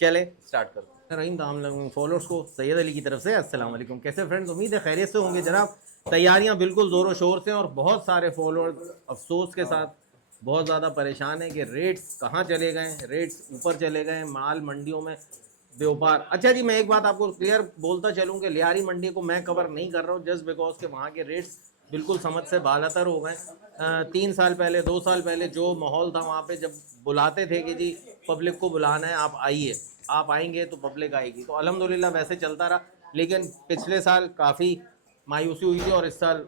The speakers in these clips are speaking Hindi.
चले स्टार्ट करते हैं। रहीम फॉलोअर्स को सैयद अली की तरफ से अस्सलाम वालेकुम। कैसे फ्रेंड्स, उम्मीद है खैरियत से होंगे जनाब। तैयारियां बिल्कुल ज़ोरों शोर से और बहुत सारे फॉलोअर्स अफसोस के साथ बहुत ज़्यादा परेशान है कि रेट्स कहाँ चले गए, रेट्स ऊपर चले गए, माल मंडियों में व्यापार। अच्छा जी, मैं एक बात आपको क्लियर बोलता चलूँ कि लियारी मंडी को मैं कवर नहीं कर रहा हूँ जस्ट बिकॉज के वहाँ के रेट्स बिल्कुल समझ से बालातर हो गए। 3 साल पहले 2 साल पहले जो माहौल था वहाँ पे, जब बुलाते थे कि जी पब्लिक को बुलाना है, आप आइए, आप आएंगे तो पब्लिक आएगी, तो अल्हम्दुलिल्लाह वैसे चलता रहा। लेकिन पिछले साल काफ़ी मायूसी हुई थी और इस साल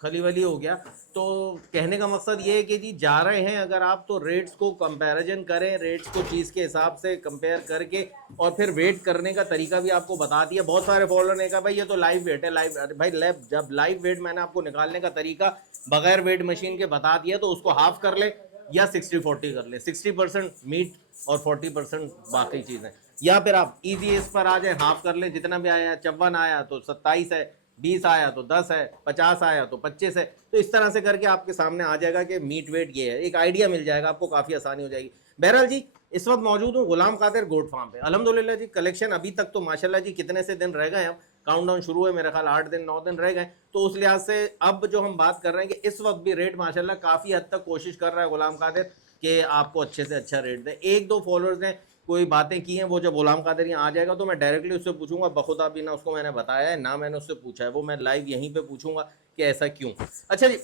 खलीवली हो गया। तो कहने का मकसद ये है कि जी जा रहे हैं अगर आप, तो रेट्स को कंपैरिजन करें, रेट्स को चीज़ के हिसाब से कंपेयर करके, और फिर वेट करने का तरीका भी आपको बता दिया। बहुत सारे फॉलोअर ने कहा भाई ये तो लाइव वेट है, लाइव। भाई जब लाइव वेट मैंने आपको निकालने का तरीका बगैर वेट मशीन के बता दिया, तो उसको हाफ कर ले या 60-40 कर ले। 60% मीट और 40% बाकी चीज़ें, या फिर आप ईजीएस पर आ जाए, हाफ कर ले। जितना भी आया, 54 आया तो 27 है, 20 आया तो 10 है, 50 आया तो 25 है। तो इस तरह से करके आपके सामने आ जाएगा कि मीट वेट ये है, एक आइडिया मिल जाएगा आपको, काफ़ी आसानी हो जाएगी। बहरहाल जी, इस वक्त मौजूद हूँ गुलाम कादिर गोट फार्म पे। अल्हम्दुलिल्लाह जी, कलेक्शन अभी तक तो माशाल्लाह जी, कितने से दिन रह गए, अब काउंटडाउन शुरू है, मेरा ख्याल 8 दिन 9 दिन रह गए। तो उस लिहाज से अब जो हम बात कर रहे हैं कि इस वक्त भी रेट माशाल्लाह काफ़ी हद तक कोशिश कर रहा है गुलाम कादिर कि आपको अच्छे से अच्छा रेट दे। एक दो फॉलोअर्स ने कोई बातें की हैं, वो जब गुलाम कादिर यहाँ आ जाएगा तो मैं डायरेक्टली उससे पूछूंगा, बखुदा भी ना उसको मैंने बताया है ना मैंने उससे पूछा है, वो मैं लाइव यहीं पे पूछूंगा कि ऐसा क्यों। अच्छा जी,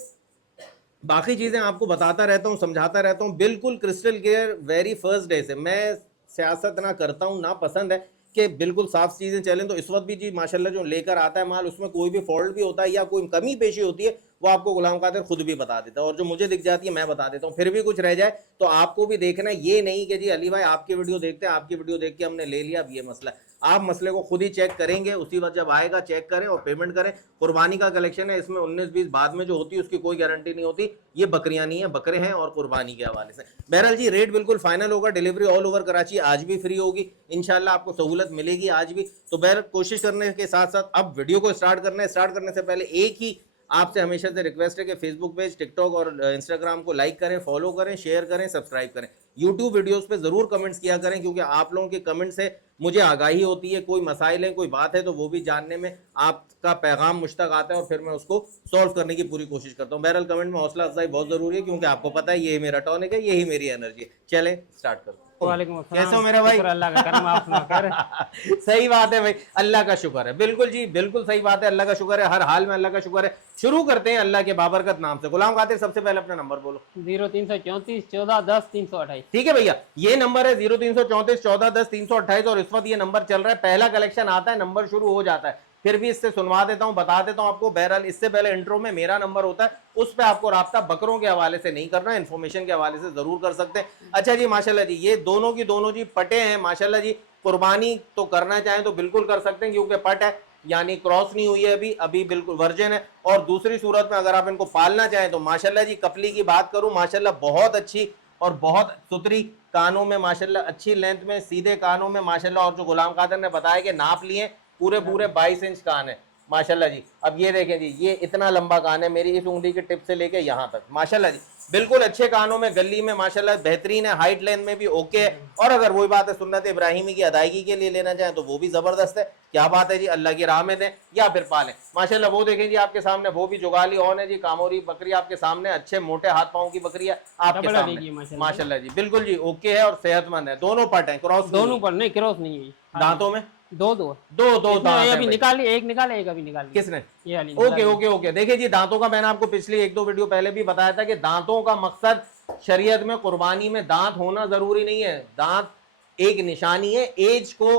बाकी चीज़ें आपको बताता रहता हूँ, समझाता रहता हूँ, बिल्कुल crystal clear. Very first day से मैं सियासत ना करता हूँ, ना पसंद है कि बिल्कुल साफ चीज़ें चलें। तो इस वक्त भी जी माशाल्लाह जो लेकर आता है माल, उसमें कोई भी फॉल्ट भी होता है या कोई कमी पेशी होती है, वो आपको गुलाम कादिर खुद भी बता देता है, और जो मुझे दिख जाती है मैं बता देता हूँ। फिर भी कुछ रह जाए तो आपको भी देखना, ये नहीं कि जी अली भाई आपकी वीडियो देखते हैं, आपकी वीडियो देख के हमने ले लिया, अब ये मसला है। आप मसले को खुद ही चेक करेंगे, उसी वक्त जब आएगा चेक करें और पेमेंट करें। कुर्बानी का कलेक्शन है, इसमें 19-20 बाद में जो होती है उसकी कोई गारंटी नहीं होती। ये बकरियां नहीं है, बकरे हैं, और कुर्बानी के हवाले से बहरहाल जी रेट बिल्कुल फाइनल होगा। डिलीवरी ऑल ओवर कराची आज भी फ्री होगी, इंशाल्लाह आपको सहूलत मिलेगी आज भी। तो बहर कोशिश करने के साथ साथ अब वीडियो को स्टार्ट करना है। स्टार्ट करने से पहले एक ही आपसे हमेशा से रिक्वेस्ट है कि फेसबुक पेज, टिकटॉक और इंस्टाग्राम को लाइक करें, फॉलो करें, शेयर करें, सब्सक्राइब करें। यूट्यूब वीडियोस पे ज़रूर कमेंट्स किया करें, क्योंकि आप लोगों के कमेंट से मुझे आगाही होती है। कोई मसाइल है, कोई बात है, तो वो भी जानने में आपका पैगाम मुझ तक आता है और फिर मैं उसको सॉल्व करने की पूरी कोशिश करता हूँ। बहरहाल कमेंट में हौसला अफजाई बहुत ज़रूरी है, क्योंकि आपको पता है यही मेरा टॉनिक है, यही मेरी एनर्जी है। चले स्टार्ट करते हैं। वालेकुम कैसे हो अस्सलाम। मेरा भाई? शुक्र अल्लाह का करम, आप सुनाओ खैर? सही बात है भाई, अल्लाह का शुक्र है। बिल्कुल जी, बिल्कुल सही बात है, अल्लाह का शुक्र है, हर हाल में अल्लाह का शुक्र है। शुरू करते हैं अल्लाह के बाबरकत नाम से। गुलाम कादिर, सबसे पहले अपना नंबर बोलो। 0334 14 10 328। ठीक है भैया, ये नंबर है 0334 14 10 328, और इस वक्त ये नंबर चल रहा है। पहला कलेक्शन आता है, नंबर शुरू हो जाता है, फिर भी इससे सुनवा देता हूं, बता देता हूं आपको। बहरहाल इससे पहले इंट्रो में मेरा नंबर होता है, उस पर आपको राब्ता बकरों के हवाले से नहीं करना, इन्फॉर्मेशन के हवाले से जरूर कर सकते हैं। अच्छा जी, माशाल्लाह जी, ये दोनों की दोनों जी पटे हैं माशाल्लाह जी। कुर्बानी तो करना चाहें तो बिल्कुल कर सकते हैं, क्योंकि पट है, यानी क्रॉस नहीं हुई है अभी, अभी बिल्कुल वर्जिन है। और दूसरी सूरत में अगर आप इनको पालना चाहें तो माशाल्लाह जी, कपली की बात करूं, माशाल्लाह बहुत अच्छी और बहुत सुथरी, कानों में माशाल्लाह अच्छी लेंथ में, सीधे कानों में माशाल्लाह। और जो गुलाम कादिर ने बताया कि नाप लिए, पूरे पूरे 22 इंच कान है माशाल्लाह जी। अब ये देखें जी, ये इतना लंबा कान है, मेरी इस उंगली की टिप से लेके यहाँ तक माशाल्लाह जी। बिल्कुल अच्छे कानों में, गली में माशाल्लाह बेहतरीन है, हाइट लेंथ में भी ओके है। और अगर वही बात है सुन्नत इब्राहिमी की अदायगी के लिए लेना चाहें तो वो भी जबरदस्त है। क्या बात है जी, अल्लाह की राह में दें या फिर पालें माशाल्लाह। वो देखें जी आपके सामने, वो भी जुगाली ऑन है जी, कामोरी बकरी आपके सामने, अच्छे मोटे हाथ पाँव की बकरी है आपके सामने माशाल्लाह जी। बिल्कुल जी ओके है और सेहतमंद है, दोनों पट है, क्रॉस दोनों पर नहीं, क्रॉस नहीं हुई। दांतों में दो दो दो दो दांत अभी हैं। निकाली, एक निकाले, एक अभी निकाली। किसने? ये वाली ओके ओके ओके। देखिए जी, दांतों का मैंने आपको पिछली 1-2 वीडियो पहले भी बताया था कि दांतों का मकसद शरीयत में, कुर्बानी में दांत होना जरूरी नहीं है। दांत एक निशानी है एज को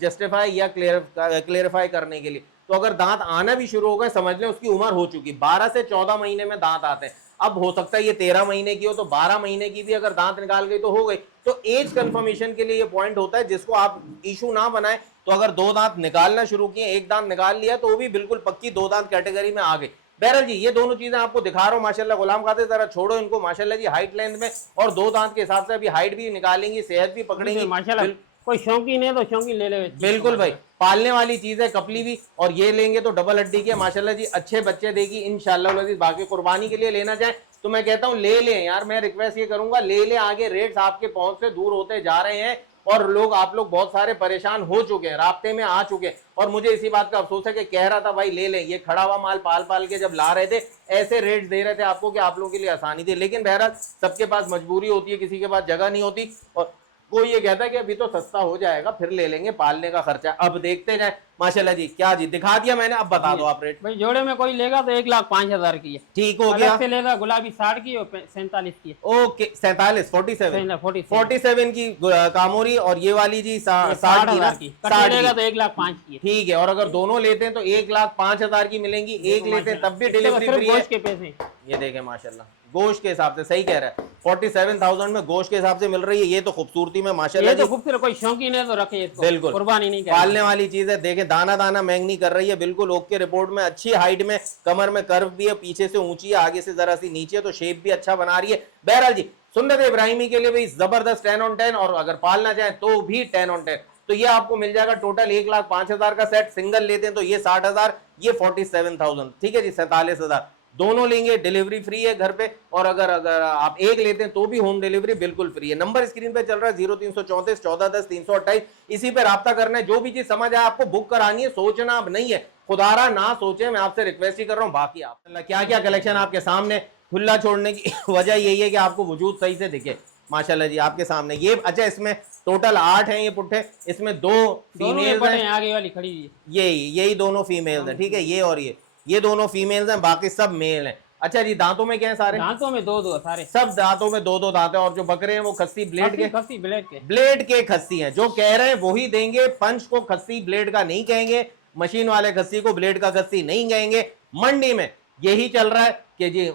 जस्टिफाई या क्लेरिफाई करने के लिए। तो अगर दांत आना भी शुरू हो गए, समझ लें उसकी उम्र हो चुकी। 12 से 14 महीने में दांत आते हैं। अब हो सकता है ये 13 महीने की हो, तो 12 महीने की भी अगर दांत निकाल गई तो हो गई। तो एज कंफर्मेशन के लिए ये पॉइंट होता है, जिसको आप इशू ना बनाए। तो अगर 2 दांत निकालना शुरू किए, एक दांत निकाल लिया, तो वो भी बिल्कुल पक्की 2 दांत कैटेगरी में आ गई। बहरहाल जी, ये दोनों चीजें आपको दिखा रहा हूं माशाल्लाह। गुलाम कादिर जरा छोड़ो इनको माशाल्लाह जी, हाइट लेंथ में और 2 दांत के हिसाब से अभी हाइट भी निकालेंगी, सेहत भी पकड़ेंगी माशाल्लाह। कोई शौकीन है तो शौकीन ले ले। बिल्कुल भाई, पालने वाली चीज है कपली भी। और ये लेंगे तो डबल हड्डी के माशाल्लाह जी, अच्छे बच्चे देगी इंशाल्लाह। बाकी कुर्बानी के लिए लेना चाहे तो मैं कहता हूं ले लें यार, मैं रिक्वेस्ट ये करूंगा ले ले। आगे रेट्स आपके पहुंच से दूर होते जा रहे हैं, और लोग आप लोग बहुत सारे परेशान हो चुके हैं, रास्ते में आ चुके हैं, और मुझे इसी बात का अफसोस है कि कह रहा था भाई ले लें, ये खड़ा हुआ माल पाल पाल के जब ला रहे थे ऐसे रेट दे रहे थे आपको कि आप लोगों के लिए आसानी थी, लेकिन बहरहाल सबके पास मजबूरी होती है, किसी के पास जगह नहीं होती, और कोई ये कहता है कि अभी तो सस्ता हो जाएगा फिर ले लेंगे, पालने का खर्चा अब देखते जाए। माशाल्लाह जी, क्या जी दिखा दिया मैंने, अब बता दो आप रेट। भाई जोड़े में कोई लेगा तो 1,05,000 की है, ठीक हो गया, अलग से लेगा गुलाबी 60 की और 47 की है। ओके 47 47 47 47 की कामोरी, और ये वाली जी 60 की ना, 60,000 की 60 लेगा की। तो 1,05,000 की है। ठीक है, और अगर दोनों लेते हैं तो 1,05,000 की मिलेंगी, एक लेते हैं तब भी डिलीवरी सिर्फ फ्री है। गोश्त के पैसे। ये देखें माशाल्लाह, गोश्त के हिसाब से सही कह रहा है, 47,000 में गोश्त के हिसाब से मिल रही है, ये तो खूबसूरती में माशाल्लाह ये तो जी, खूबसूरत, कोई शौकीन है तो रखे इसको, बिल्कुल कुर्बानी नहीं कर पालने वाली चीज है। देखें दाना दाना महंगी कर रही है, बिल्कुल ओके रिपोर्ट में, अच्छी हाइट में, कमर में कर्व भी है, पीछे से ऊंची है, आगे से जरा सी नीचे है, तो शेप भी अच्छा बना रही है। बहरहाल जी सुन्नत इब्राहिमी के लिए भाई जबरदस्त 10 on 10, और अगर पालना चाहें तो भी 10 on 10। तो ये आपको मिल जाएगा टोटल 1,05,000 का सेट, सिंगल लेते हैं तो ये 60,000, ये 47,000, ठीक है जी 47,000, दोनों लेंगे डिलीवरी फ्री है घर पे, और अगर अगर आप एक लेते हैं तो भी होम डिलीवरी बिल्कुल फ्री है। नंबर स्क्रीन पे चल रहा है 0334 1410 328, इसी पे राब्ता करना है। जो भी चीज समझ आए आपको बुक करानी है, सोचना अब नहीं है, खुदारा ना सोचे, मैं आपसे रिक्वेस्ट ही कर रहा हूँ। बाकी आप क्या क्या कलेक्शन आपके सामने, खुला छोड़ने की वजह यही है कि आपको वजूद सही से दिखे माशाल्लाह जी आपके सामने। ये अच्छा, इसमें टोटल 8 हैं ये पुट्ठे, इसमें 2 फीमेल्स हैं, आगे वाली खड़ी हुई है। यही दोनों फीमेल्स हैं, ठीक है, ये और ये दोनों फीमेल्स हैं, बाकी सब मेल हैं। अच्छा जी, दांतों में क्या है सारे? दांतों में दो सारे, सब दांतों में 2 दांत हैं, और जो बकरे हैं वो खस्सी ब्लेड के, खस्सी ब्लेड के खस्सी हैं। जो कह रहे हैं वही देंगे, पंच को खस्सी ब्लेड का नहीं कहेंगे, मशीन वाले खस्सी को ब्लेड का खस्सी नहीं कहेंगे। मंडी में यही चल रहा है कि जी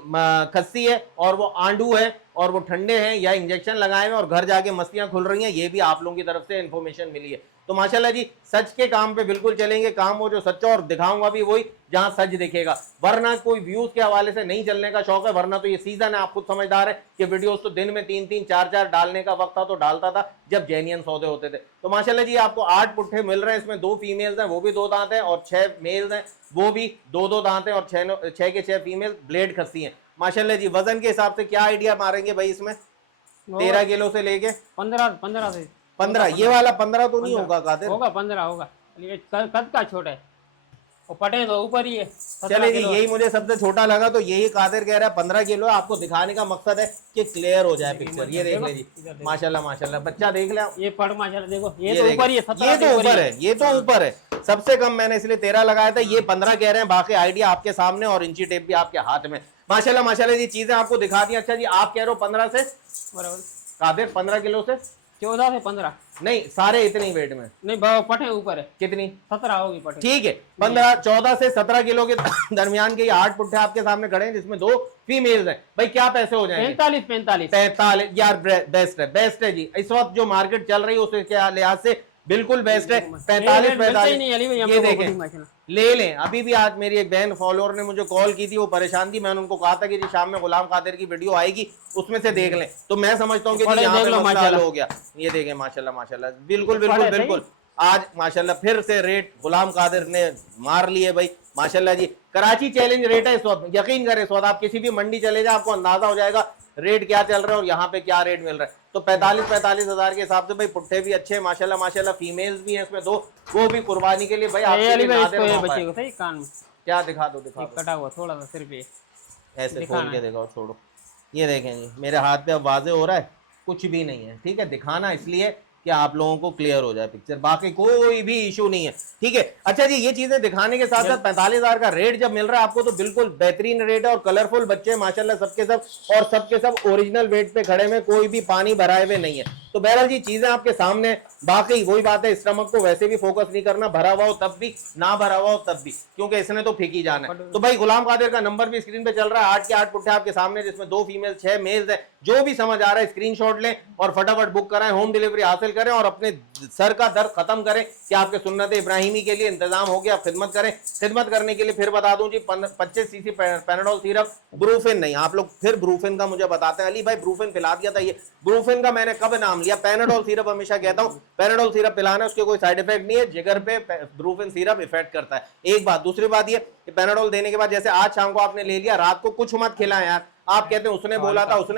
खस्सी है और वो आंडू है और वो ठंडे हैं या इंजेक्शन लगाए हैं और घर जाके मस्तियां खुल रही हैं, ये भी आप लोगों की तरफ से इंफॉर्मेशन मिली है। तो माशाल्लाह जी सच के काम पे बिल्कुल चलेंगे, काम वो जो सच्चा, और दिखाऊंगा भी वही जहां सच दिखेगा, वरना कोई व्यूज के हवाले से नहीं चलने का शौक है, वरना तो ये सीजन है, आप खुद समझदार है कि वीडियोस तो दिन में 3-3 4-4 डालने का वक्त था तो डालता था जब जेन्युइन सौदे होते थे। तो माशाल्लाह जी आपको 8 पुट्ठे मिल रहे हैं, इसमें 2 फीमेल्स हैं वो भी 2 दांत हैं, और 6 मेल्स हैं वो भी 2 दांत हैं, और 6 के 6 फीमेल ब्लेड खस्सी हैं माशाल्लाह जी। वजन के हिसाब से क्या आइडिया मारेंगे भाई इसमें? 13 किलो से लेके 15 से 15, ये वाला 15 तो नहीं होगा कादिर? होगा 15 होगा, कद का छोटा है, वो पटे तो ऊपर ही है। चले जी, यही मुझे सबसे छोटा लगा, तो यही कादिर कह रहा है 15 किलो है। आपको दिखाने का मकसद है कि क्लियर हो जाए पिक्चर। ये देख ले जी, माशाल्लाह माशाल्लाह, बच्चा देख ले, ये पड़ माशाल्लाह, देखो ये तो ऊपर ही है, ये तो ऊपर है, ये तो ऊपर है। सबसे कम मैंने इसलिए 13 लगाया था, ये 15 कह रहे हैं। बाकी आइडिया आपके सामने और इंची टेप भी आपके हाथ में। माशाल्लाह माशाल्लाह जी, चीजें आपको दिखा दी। अच्छा जी, आप कह रहे हो 15 से बराबर, कादिर 15 किलो से 14 से 15 नहीं, सारे इतनी वेट में नहीं, पटे ऊपर है, कितनी? 17 होगी पटे। ठीक है, 14 से 17 किलो के दरमियान के ये 8 पुट्ठे आपके सामने खड़े हैं, जिसमें 2 फीमेल्स हैं। भाई क्या पैसे हो जाएंगे? 45 यार बेस्ट है जी, इस वक्त जो मार्केट चल रही है उसके क्या लिहाज से बिल्कुल बेस्ट है। 45 ये देखें, ले लें। अभी भी आज मेरी एक बहन फॉलोअर ने मुझे कॉल की थी, वो परेशान थी, मैंने उनको कहा था कि जी शाम में गुलाम कादिर की वीडियो आएगी, उसमें से देख लें। तो मैं समझता हूँ कि जी यहाँ पे मसला हल हो गया। ये देखें माशाल्लाह माशाल्लाह, बिल्कुल बिल्कुल बिल्कुल। आज माशाल्लाह फिर से रेट गुलाम कादिर ने मार लिए भाई माशाल्लाह जी। कराची चैलेंज रेट है इस वक्त, यकीन करें इस वक्त आप किसी भी मंडी चले जाए आपको अंदाजा हो जाएगा रेट क्या चल रहा है और यहाँ पे क्या रेट मिल रहा है। तो 45 हजार के हिसाब से भाई पुट्ठे भी अच्छे माशाल्लाह माशाल्लाह, फीमेल्स भी हैं इसमें 2, वो भी कुर्बानी के लिए भाई बच्चे को सही कान में क्या दिखा दो, दिखा कटा हुआ थोड़ा सा सिर्फ ऐसे खोल के दिखाओ, छोड़ो। ये देखें जी, मेरे हाथ पे अब वाजे हो रहा है, कुछ भी नहीं है, ठीक है, दिखाना इसलिए कि आप लोगों को क्लियर हो जाए पिक्चर, बाकी कोई भी इशू नहीं है, ठीक है। अच्छा जी, ये चीजें दिखाने के साथ साथ 45,000 का रेट जब मिल रहा है आपको तो बिल्कुल बेहतरीन रेट है, और कलरफुल बच्चे माशाल्लाह सबके सब, और सबके सब ओरिजिनल वेट पे खड़े में, कोई भी पानी भराए हुए नहीं है। तो बहरहाल जी चीजें आपके सामने, बाकी वही बात है, स्टमक को वैसे भी फोकस नहीं करना, भरा हुआ हो तब भी, ना भरा हुआ हो तब भी, क्योंकि इसने तो फेंकी जाना है। तो भाई गुलाम कादिर का नंबर भी स्क्रीन पे चल रहा है, 8 के 8 पुट्ठे आपके सामने, जिसमें 2 फीमेल 6 मेल्स है। जो भी समझ आ रहा है स्क्रीनशॉट लें और फटाफट बुक कराएं, होम डिलीवरी हासिल करें और अपने सर का दर्द खत्म करें कि आपके सुन्नत इब्राहिमी के लिए इंतजाम हो गया। आप खिदमत करें। खिदमत करने के लिए फिर बता दूं जी, 25 सीसी पैनाडोल सिरप, ब्रूफिन नहीं, आप लोग फिर ब्रूफिन का मुझे बताते हैं, अली भाई ब्रूफिन पिला दिया था, ये ब्रूफिन का मैंने कब नाम लिया? पैनाडोल सिरप हमेशा कहता हूं, पैनाडोल सिरप पिलाना, उसके कोई साइड इफेक्ट नहीं है, जिगर पे ब्रूफिन सिरप इफेक्ट करता है। एक बात, दूसरी बात ये कि पैनाडोल देने के बाद जैसे आज शाम को आपने ले लिया, रात को कुछ मत खिलाएं यार, आप कहते हैं उसने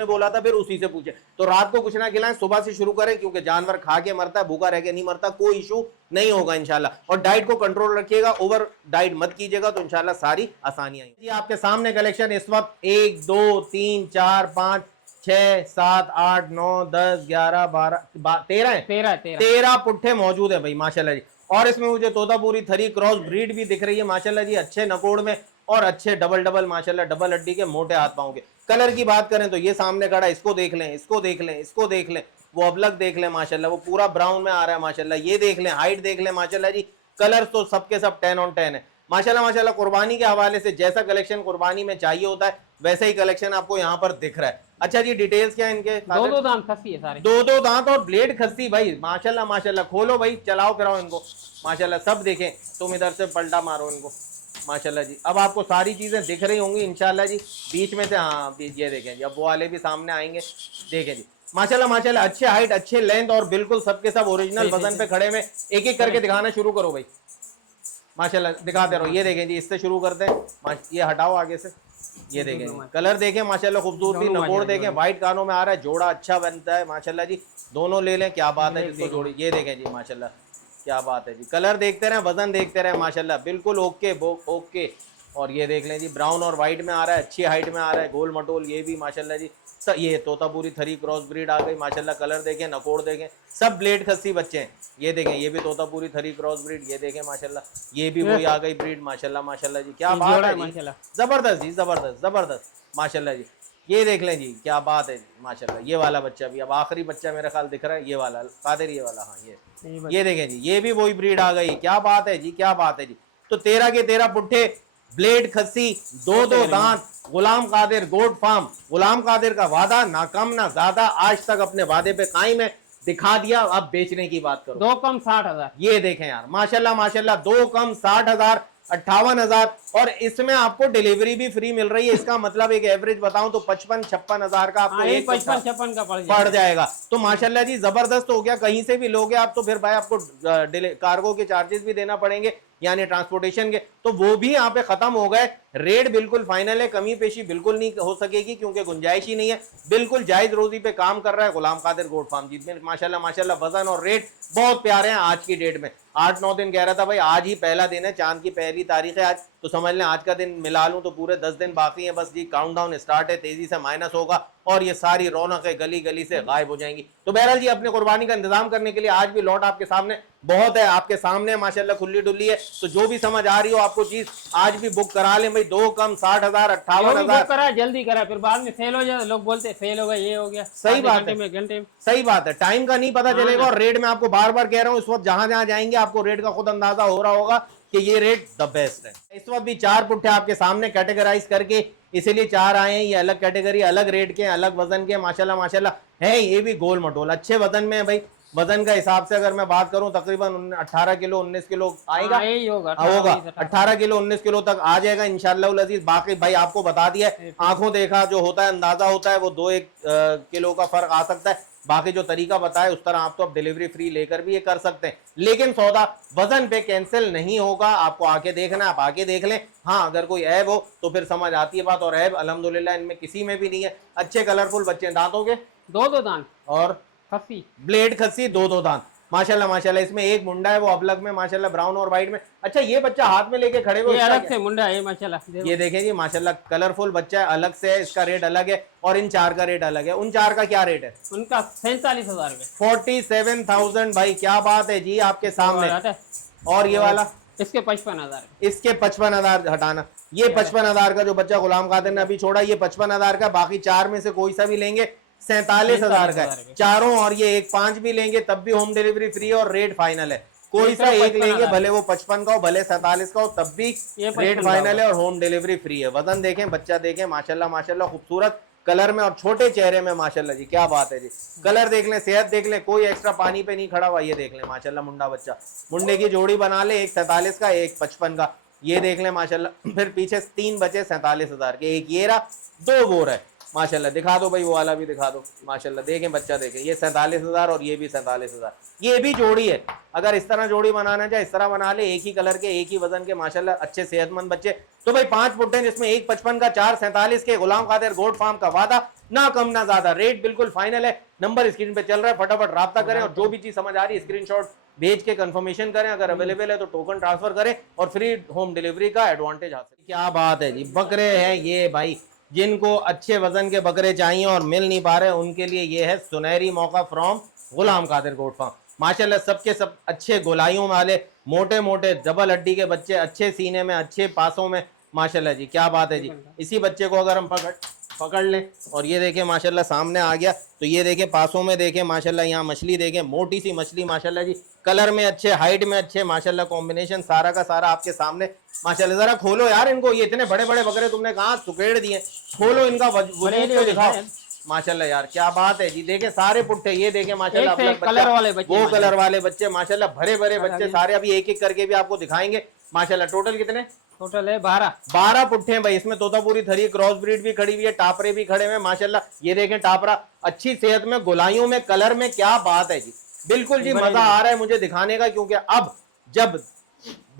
बोला था, फिर उसी से पूछे। तो रात को कुछ ना खिलाएं, सुबह से शुरू करें, क्योंकि जानवर खा के मरता है, भूखा रह के नहीं मरता, कोई इशू नहीं होगा इंशाल्लाह। और डाइट को कंट्रोल रखिएगा, ओवर डाइट मत कीजिएगा, तो इंशाल्लाह सारी आसानियां जी। आपके सामने कलेक्शन इस वक्त 1 2 3 4 5 6 7 8 9 10 11 12 13 पुट्ठे मौजूद है भाई माशाल्लाह जी। और इसमें मुझे तोतापुरी थरी क्रॉस ब्रीड भी दिख रही है माशाल्लाह जी, अच्छे नकोड़ में और अच्छे डबल माशाल्लाह, डबल हड्डी के मोटे हाथ पाँव के। कलर की बात करें तो ये सामने खड़ा, इसको देख लें, इसको देख लें, इसको देख लें, वो अबलग देख लें माशाल्लाह, वो पूरा ब्राउन में आ रहा है माशाल्लाह, ये देख लें, हाइट देख लें माशाल्लाह जी। कलर तो सबके सब 10 on 10 है माशाल्लाह माशाल्लाह। कुर्बानी के हवाले से जैसा कलेक्शन कुर्बानी में चाहिए होता है वैसा ही कलेक्शन आपको यहाँ पर दिख रहा है। अच्छा जी, डिटेल्स क्या है इनके? दो दांत खस्सी है सारे, दो दांत और ब्लेड खस्सी भाई माशाल्लाह माशाल्लाह। खोलो भाई, चलाओ फिराओ इनको माशाल्लाह, सब देखें। तुम इधर से पलटा मारो इनको माशाल्लाह जी। अब आपको सारी चीजें दिख रही होंगी इंशाल्लाह जी, बीच में से। हाँ ये देखें जी, अब वो वाले भी सामने आएंगे, देखें जी माशाल्लाह माशाल्लाह। अच्छे हाइट, अच्छे लेंथ और बिल्कुल सबके सब ओरिजिनल वजन पे खड़े में। एक एक करके दिखाना शुरू करो भाई माशाल्लाह, दिखाते रहो। ये देखें जी, इससे शुरू करते हैं, ये हटाओ आगे से, ये देखें कलर देखें माशाल्लाह, खूबसूरती नकोड़ देखें, व्हाइट कानों में आ रहा है, जोड़ा अच्छा बनता है माशाल्लाह जी। दोनों ले लें, क्या बात है, जिसको जोड़ी। ये देखें जी माशाल्लाह, क्या बात है जी। कलर देखते रहें, वजन देखते रहें माशाल्लाह, बिल्कुल ओके ओके। और ये देख लें जी, ब्राउन और वाइट में आ रहा है, अच्छी हाइट में आ रहा है, गोल मटोल। ये भी माशाल्लाह जी, ये तोतापुरी थरी क्रॉस ब्रीड आ गई माशाल्लाह। कलर देखें, नकोड़ देखें, सब ब्लेड खस्सी बच्चे हैं। ये देखें, ये भी तोतापुरी थरी क्रॉस ब्रीड, ये देखें माशाल्लाह, ये भी वही आ गई ब्रीड माशाल्लाह माशाल्लाह जी। क्या बात है माशाल्लाह, जबरदस्त जी, जबरदस्त माशाल्लाह जी। ये देख लें जी, क्या बात है जी माशाल्लाह। ये वाला बच्चा भी, अब आखिरी बच्चा मेरा ख्याल दिख रहा है, ये वाला कादिर, ये वाला, हाँ ये देखें जी, ये भी वही ब्रीड आ गई। क्या बात है जी, क्या बात है जी। तो 13 के 13 पुट्ठे, ब्लेड खस्सी, दो दांत, गुलाम कादिर गोट फार्म। गुलाम कादिर का वादा ना कम ना ज्यादा, आज तक अपने वादे पे कायम है, दिखा दिया। अब बेचने की बात करो, 2 कम 60,000। ये देखें यार माशाल्लाह माशाल्लाह, 2 कम 60,000, 58,000। और इसमें आपको डिलीवरी भी फ्री मिल रही है। इसका मतलब एक एवरेज बताऊं तो 55-56 हजार का आपको 55-56 का पड़ जाएगा। तो माशाल्लाह जी जबरदस्त हो गया। कहीं से भी लोगे आप तो फिर भाई आपको कार्गो के चार्जेस भी देना पड़ेंगे, यानी ट्रांसपोर्टेशन के, तो वो भी यहाँ पे खत्म हो गए। रेट बिल्कुल फाइनल है, कमी पेशी बिल्कुल नहीं हो सकेगी, क्योंकि गुंजाइश ही नहीं है। बिल्कुल जायज रोजी पे काम कर रहा है गुलाम कादिर गोट फार्म जी में माशाल्लाह माशाल्लाह। वजन और रेट बहुत प्यारे हैं आज की डेट में। 8-9 दिन कह रहा था भाई, आज ही पहला दिन है, चांद की पहली तारीख है आज, तो समझ लें आज का दिन मिला लूं तो पूरे 10 दिन बाकी है बस जी। काउंटडाउन स्टार्ट है, तेजी से माइनस होगा और ये सारी रौनकें गली गली से गायब हो जाएंगी। तो बहरहाल जी, अपने कुर्बानी का इंतजाम करने के लिए आज भी लॉट आपके सामने बहुत है, आपके सामने माशाल्लाह खुली डुली है। तो जो भी समझ आ रही हो आपको चीज, आज भी बुक करा लें भाई। 2 कम 60,000, 58,000 करा, जल्दी करा, फिर बाद में फेल हो जाए, लोग बोलते फेल हो गया, ये हो गया। सही बात है, घंटे सही बात है, टाइम का नहीं पता चलेगा। और रेट में आपको बार बार कह रहा हूँ, इस वक्त जहां जहां जाएंगे आपको रेट का खुद अंदाजा हो रहा होगा कि ये रेट द बेस्ट है। इस वक्त भी 4 पुट्ठे आपके सामने कैटेगराइज करके, इसीलिए 4 आए हैं। ये अलग कैटेगरी, अलग रेट के, अलग वजन के माशाल्लाह माशाल्लाह है। ये भी गोल मटोल अच्छे वजन में है भाई। वजन का हिसाब से अगर मैं बात करूं, तकरीबन 18 किलो 19 किलो आएगा, होगा 18 किलो 19 किलो तक आ जाएगा इंशाल्लाह उल अजीज। बाकी भाई आपको बता दिया, आंखों देखा जो होता है, अंदाजा होता है, वो 2-1 किलो का फर्क आ सकता है। बाकी जो तरीका बताया उस तरह आप तो अब डिलीवरी फ्री लेकर भी ये कर सकते हैं, लेकिन सौदा वजन पे कैंसिल नहीं होगा। आपको आके देखना, आप आके देख लें। हाँ, अगर कोई ऐब हो तो फिर समझ आती है बात, और ऐब अल्हम्दुलिल्लाह इनमें किसी में भी नहीं है। अच्छे कलरफुल बच्चे, दांतों के 2 दांत और खस्सी, ब्लेड खस्सी, 2 दांत माशाल्लाह माशाल्लाह। इसमें एक मुंडा है वो अबलग में माशाल्लाह, ब्राउन और व्हाइट में। अच्छा, ये बच्चा हाथ में लेके खड़े हुए, ये अलग से मुंडा है माशाल्लाह। ये देखें जी माशाल्लाह, कलरफुल बच्चा है, अलग से है, इसका रेट अलग है। और इन 4 का रेट अलग है। उन 4 का क्या रेट है? उनका 47,000 रुपए, 47,000 भाई। क्या बात है जी आपके सामने। और ये वाला इसके 55,000, इसके 55,000 हटाना। ये 55,000 का जो बच्चा गुलाम कादिर ने अभी छोड़ा, ये 55,000 का। बाकी 4 में से कोई सा भी लेंगे 47,000 का है चारों। और ये एक 5 भी लेंगे तब भी होम डिलीवरी फ्री है और रेट फाइनल है। कोई सा एक लेंगे, भले वो 55 का हो भले 47 का हो, तब भी रेट फाइनल है और होम डिलीवरी फ्री है। वजन देखें, बच्चा देखें माशाल्लाह माशाल्लाह, खूबसूरत कलर में और छोटे चेहरे में माशाल्लाह जी। क्या बात है जी। कलर देख लें, सेहत देख लें, कोई एक्स्ट्रा पानी पे नहीं खड़ा हुआ। ये देख लें माशाल्लाह, मुंडा बच्चा। मुंडे की जोड़ी बना ले, एक 47 का, एक 55 का। ये देख लें माशाल्लाह। फिर पीछे 3 बचे 47,000 के, एक ये रहा, 2 वो रहे। माशाल्लाह। दिखा दो भाई, वो वाला भी दिखा दो माशाल्लाह। देखें बच्चा, देखें ये 47,000 और ये भी 47,000। ये भी जोड़ी है, अगर इस तरह जोड़ी बनाना चाहे इस तरह बना ले, एक ही कलर के एक ही वजन के माशाल्लाह अच्छे सेहतमंद बच्चे। तो भाई 5 पुट्टे जिसमें एक 55 का, 4 47 के, गुलाम कादिर गोट फार्म का वादा, ना कम ना ज्यादा, रेट बिल्कुल फाइनल है। नंबर स्क्रीन पे चल रहा है, फटाफट राब्ता करें और जो भी चीज समझ आ रही है स्क्रीनशॉट भेज के कंफर्मेशन करें, अगर अवेलेबल है तो टोकन ट्रांसफर करें और फ्री होम डिलीवरी का एडवांटेज हासिल। क्या बात है जी, बकरे हैं ये भाई, जिनको अच्छे वजन के बकरे चाहिए और मिल नहीं पा रहे उनके लिए ये है सुनहरी मौका from Gulam Qadir goat farm. माशाल्लाह सबके सब अच्छे गोलाइयों वाले, मोटे मोटे डबल हड्डी के बच्चे, अच्छे सीने में, अच्छे पासों में माशाल्लाह जी। क्या बात है जी। इसी बच्चे को अगर हम पकड़ लें और ये देखें माशाल्लाह सामने आ गया, तो ये देखें पासों में देखें माशाल्लाह, यहाँ मछली देखें, मोटी सी मछली माशाल्लाह जी, कलर में अच्छे, हाइट में अच्छे माशाल्लाह, कॉम्बिनेशन सारा का सारा आपके सामने माशाल्लाह। जरा खोलो यार इनको, ये इतने बड़े बड़े बकरे तुमने कहाँ सुकेड़ दिए, खोलो इनका वजूद तो दिखाओ माशाल्लाह यार। क्या बात है जी, देखें सारे पुट्ठे, ये देखें माशाल्लाह कलर वाले बच्चे, वो कलर वाले बच्चे माशाल्लाह, भरे भरे बच्चे सारे। अभी एक एक करके भी आपको दिखाएंगे माशाल्लाह। टोटल कितने? टोटल है 12 पुट्ठे हैं भाई। इसमें तोतापुरी थरी क्रॉस ब्रीड भी खड़ी हुई है, टापरे भी खड़े हुए माशाल्लाह। ये देखें टापरा अच्छी सेहत में, गोलाइयों में, कलर में, क्या बात है जी, बिल्कुल जी मजा आ रहा है मुझे दिखाने का, क्योंकि अब जब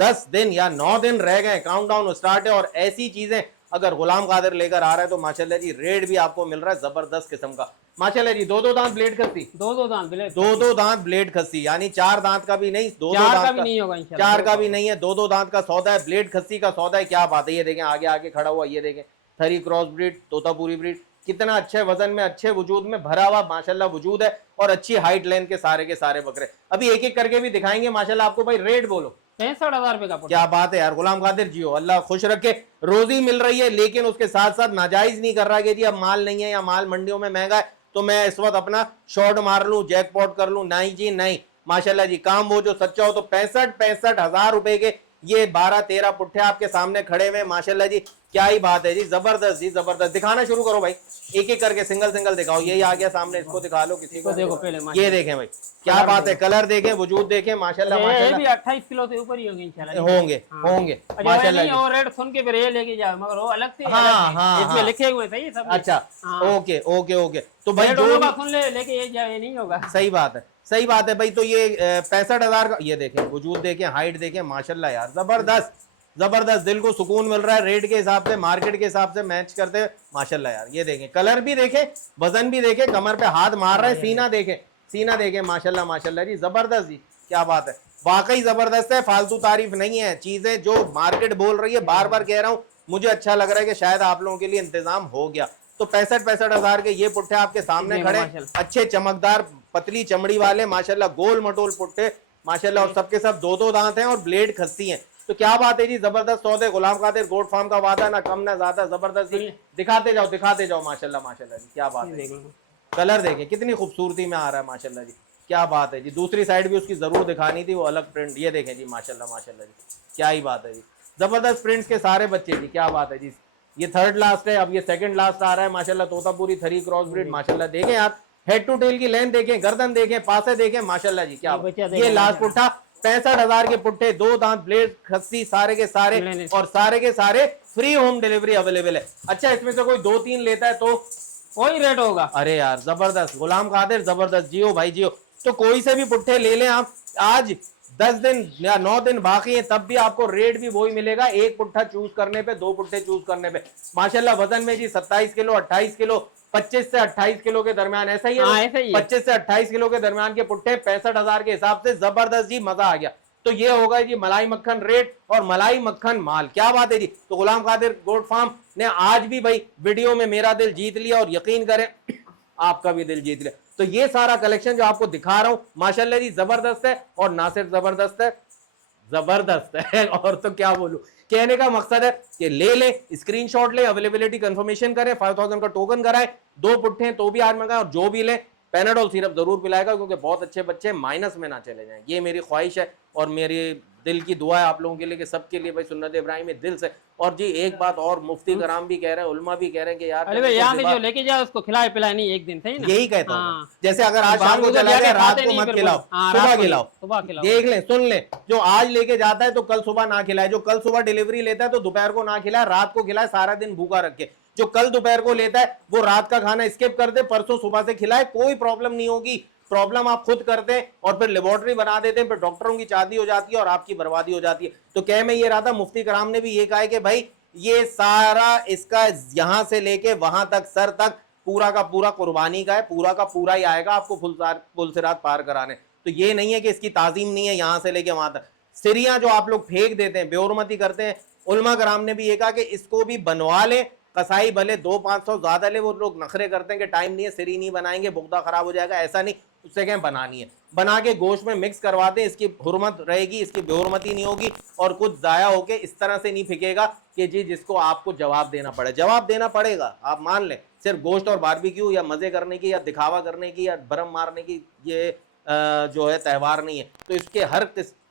10 दिन या 9 दिन रह गए, काउंटडाउन स्टार्ट है और ऐसी चीजें अगर गुलाम कादिर लेकर आ रहा है तो माशाल्लाह जी रेट भी आपको मिल रहा है जबरदस्त किस्म का माशाल्लाह जी। दो दांत ब्लेड खस्सी, दो दांत ब्लेड खस्सी, यानी 4 दांत का भी नहीं, दो दांत का भी नहीं होगा इंशाल्लाह, 4 का भी नहीं है, दो दांत का सौदा है, ब्लेड खस्सी का सौदा है। क्या बात है, ये देखें आगे आगे खड़ा हुआ, ये देखें थरी क्रॉस ब्रीड, तोतापुरी ब्रीड, कितना अच्छे वजन में, अच्छे वजूद में भरा हुआ माशाल्लाह वजूद है और अच्छी हाइट लेंथ के सारे बकरे। अभी एक एक करके भी दिखाएंगे माशाल्लाह आपको। भाई रेट बोलो। 65,000 रुपए का। क्या बात है यार, गुलाम कादिर जियो, अल्लाह खुश रखे। रोजी मिल रही है लेकिन उसके साथ साथ नाजायज नहीं कर रहा कि जी अब माल नहीं है या माल मंडियों में महंगा है तो मैं इस वक्त अपना शॉर्ट मार लूं, जैकपॉट कर लूं। नहीं जी नहीं, माशाल्लाह जी काम वो जो सच्चा हो। तो 65,000 रुपए के ये 12-13 पुट्ठे आपके सामने खड़े हुए माशाल्लाह जी। क्या ही बात है जी, जबरदस्त जी जबरदस्त। दिखाना शुरू करो भाई, एक एक करके सिंगल सिंगल दिखाओ। यही आ गया सामने, इसको दिखा लो किसी को। देखो पहले ये देखें भाई, क्या बात है, कलर देखें, वजूद देखें माशाल्लाह। ये भी 28 किलो से ऊपर ही होंगे इंशाल्लाह। होंगे माशाल्लाह। और रेट सुन के फिर ये लेके जाओ, मगर वो अलग से हाँ, इसमें लिखे हुए सही सब। अच्छा ओके ओके ओके। तो भाई दोनों का सुन ले, लेके ये जाए नहीं होगा। सही बात है, सही बात है भाई। तो ये 65,000 का, ये देखें वजूद देखें, हाइट देखें माशाल्लाह यार, जबरदस्त जबरदस्त, दिल को सुकून मिल रहा है। रेट के हिसाब से, मार्केट के हिसाब से मैच करते हैं माशाल्लाह यार। ये देखें कलर भी देखें, वजन भी देखें, कमर पे हाथ मार रहा है, सीना देखें माशाल्लाह माशाल्लाह जी, जबरदस्त जी। क्या बात है, वाकई जबरदस्त है, फालतू तारीफ नहीं है। चीजें जो मार्केट बोल रही है, बार बार कह रहा हूँ, मुझे अच्छा लग रहा है कि शायद आप लोगों के लिए इंतजाम हो गया। तो 65,000 के ये पुट्ठे आपके सामने खड़े, अच्छे चमकदार पतली चमड़ी वाले माशाल्लाह, गोल मटोल पुट्ठे माशाल्लाह, और सबके सब दो दांत हैं और ब्लेड खस्सी हैं। तो क्या बात है जी, जबरदस्त सौदे। गुलाम कादिर गोट फार्म का वादा, ना कम ना ज्यादा, जबरदस्त। दिखाते जाओ माशाल्लाह माशाल्लाह जी। क्या बात है, कलर देखें कितनी खूबसूरती में आ रहा है माशाल्लाह जी। क्या बात है जी, दूसरी साइड भी उसकी जरूर दिखानी थी, वो अलग प्रिंट। ये देखें जी माशाल्लाह माशाल्लाह जी, क्या ही बात है जी, जबरदस्त प्रिंट्स के सारे बच्चे जी। क्या बात है जी, ये थर्ड लास्ट है, अब ये सेकंड लास्ट आ रहा है माशाल्लाह। तोतापुरी थरी क्रॉस ब्रीड माशाल्लाह। देखें आप, हेड टू टेल की लेंथ देखें, गर्दन देखें, पासे देखें माशाल्लाह जी। क्या ये लास्ट पुट्ठा 65,000 के पुट्ठे, दो दांत ब्लेड खस्सी, सारे के सारे, और सारे के सारे फ्री होम डिलीवरी अवेलेबल है। अच्छा इसमें से कोई 2-3 लेता है तो कोई रेट होगा। अरे यार जबरदस्त, गुलाम कादिर जबरदस्त, जियो भाई जियो। तो कोई से भी पुट्ठे ले लें आप, आज 10 दिन या 9 दिन बाकी है तब भी आपको रेट भी वही मिलेगा। एक पुट्ठा चूज करने पे, 2 पुट्ठे चूज करने पे माशाल्लाह। वजन में जी 27 किलो, 28 किलो, 25 से 28 किलो के दरमियान, ऐसा ही है। हाँ, ऐसा ही है। 25 से 28 किलो के दरमियान के पुट्ठे 65,000 के हिसाब से, जबरदस्त जी, मजा आ गया। तो ये होगा जी मलाई मक्खन रेट और मलाई मक्खन माल। क्या बात है जी। तो गुलाम कादिर गोट फार्म ने आज भी भाई वीडियो में मेरा दिल जीत लिया, और यकीन करें आपका भी दिल जीत लिया। तो ये सारा कलेक्शन जो आपको दिखा रहा हूं माशाल्लाह जी, जबरदस्त है। और ना सिर्फ जबरदस्त है, जबरदस्त है और तो क्या बोलूं। कहने का मकसद है कि ले ले, स्क्रीनशॉट ले, अवेलेबिलिटी कंफर्मेशन करें, 5,000 का टोकन कराए, 2 पुट्ठे तो भी आज मंगाए, और जो भी ले पैनाडोल सिरप जरूर पिलाएगा, क्योंकि बहुत अच्छे बच्चे माइनस में ना चले जाएं। ये मेरी ख्वाहिश है और मेरी दिल की दुआ है आप लोगों के लिए कि सबके लिए भाई सुन्नत इब्राहिम में दिल से। और जी एक बात और, मुफ्ती कराम भी कह रहे हैं, उलमा भी कह रहे हैं कि यार अरे भाई यहाँ से जो लेके जाओ उसको खिलाए पिलाए नहीं एक दिन, सही ना। यही कहता हूँ, जैसे अगर आज शाम को चला गया, रात को मत खिलाओ, सुबह खिलाओ। देख लें, सुन लें, जो आज लेके जाता है तो कल सुबह ना खिलाए, जो कल सुबह डिलीवरी लेता है तो दोपहर को ना खिलाए, रात को खिलाए, सारा दिन भूखा रखे। जो कल दोपहर को लेता है वो रात का खाना स्किप कर दे, परसों सुबह से खिलाए, कोई प्रॉब्लम नहीं होगी। प्रॉब्लम आप खुद करते हैं और फिर लेबोरेटरी बना देते हैं, फिर डॉक्टरों की चांदी हो जाती है और आपकी बर्बादी हो जाती है। तो कह मैं ये रहा था, मुफ्ती कराम ने भी ये कहा है कि भाई ये सारा इसका यहां से लेके वहां तक सर तक पूरा का पूरा कुर्बानी का है, पूरा का पूरा ही आएगा आपको फुलसिरात पार कराने। तो ये नहीं है कि इसकी ताजीम नहीं है यहां से लेके वहां तक। सिरियां जो आप लोग फेंक देते हैं, बेहुरमती करते हैं, उलमा कराम ने भी ये कहा कि इसको भी बनवा लें, कसाई भले 200-500 ज्यादा ले, वो लोग नखरे करते हैं कि टाइम नहीं है, सिरी नहीं बनाएंगे, बुगदा खराब हो जाएगा, ऐसा नहीं, उससे क्या बनानी है, बना के गोश्त में मिक्स करवा दें, इसकी हुर्मत रहेगी, इसकी बेहुरमती नहीं होगी और कुछ जाया होके इस तरह से नहीं फेंकेगा कि जी जिसको आपको जवाब देना पड़े। जवाब देना पड़ेगा, आप मान लें, सिर्फ गोश्त और बारबेक्यू या मजे करने की या दिखावा करने की या बरम मारने की ये जो है त्यौहार नहीं है। तो इसके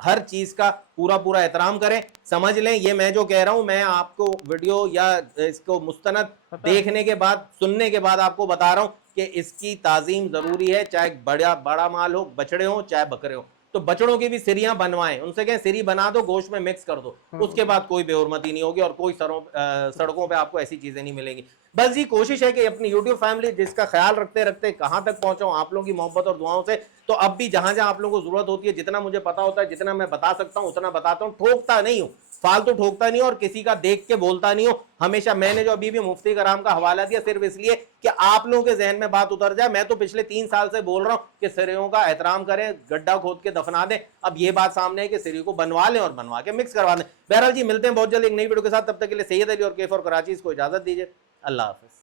हर चीज का पूरा पूरा एहतराम करें। समझ लें ये मैं जो कह रहा हूं, मैं आपको वीडियो या इसको मुस्तनद देखने के बाद, सुनने के बाद आपको बता रहा हूं कि इसकी ताजीम जरूरी है, चाहे बड़ा माल हो, बछड़े हो चाहे बकरे हो। तो बछड़ों की भी सिरियां बनवाएं, उनसे कहें सिरी बना दो, गोश्त में मिक्स कर दो, उसके बाद कोई बेहुरमती नहीं होगी और कोई सड़कों पे आपको ऐसी चीजें नहीं मिलेंगी। बस जी कोशिश है कि अपनी यूट्यूब फैमिली जिसका ख्याल रखते रखते कहां तक पहुंचाऊं आप लोगों की मोहब्बत और दुआओं से। तो अब भी जहां जहां आप लोगों को जरूरत होती है, जितना मुझे पता होता है, जितना मैं बता सकता हूं उतना बताता हूं, ठोकता नहीं हूं, फालतू ठोकता नहीं और किसी का देख के बोलता नहीं हो। हमेशा मैंने जो अभी भी मुफ्ती कराम का हवाला दिया सिर्फ इसलिए कि आप लोगों के जहन में बात उतर जाए। मैं तो पिछले 3 साल से बोल रहा हूं कि सिरियों का एहतराम करें, गड्ढा खोद के दफना दें। अब ये बात सामने है कि सिरियों को बनवा लें और बनवा के मिक्स करवा दें। बहरहाल जी मिलते हैं बहुत जल्द एक नई वीडियो के साथ, तब तक के लिए सैयद अली और कैफ और कराची को इजाजत दीजिए। अल्लाह हाफिज।